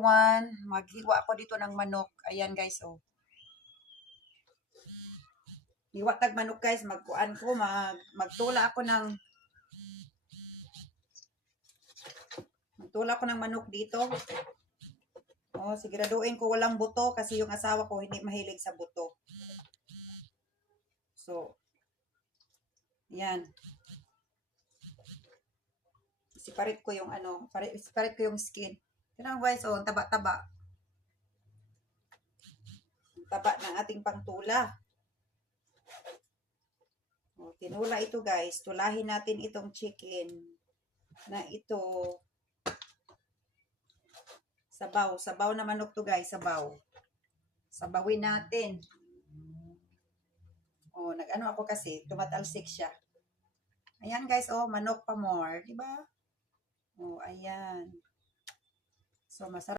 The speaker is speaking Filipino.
one, maghiwa ako dito ng manok. Ayan guys, oh. Hiwa tag manok guys, magkuan ko, magtula ako ng manok dito. Oh, siguraduhin ko walang buto kasi yung asawa ko hindi mahilig sa buto. So, yan. Separate ko yung separate ko yung skin. Tignan guys, oh, taba-taba. Taba ng ating pangtula. Oh, tinula ito guys. Tulahin natin itong chicken na ito. Sabaw. Sabaw na manok to guys. Sabaw. Sabawin natin. Oh, nag-ano ako kasi. Tumatalsik siya. Ayan guys, oh, manok pa more. Diba? Oh, ayan. So, masarap.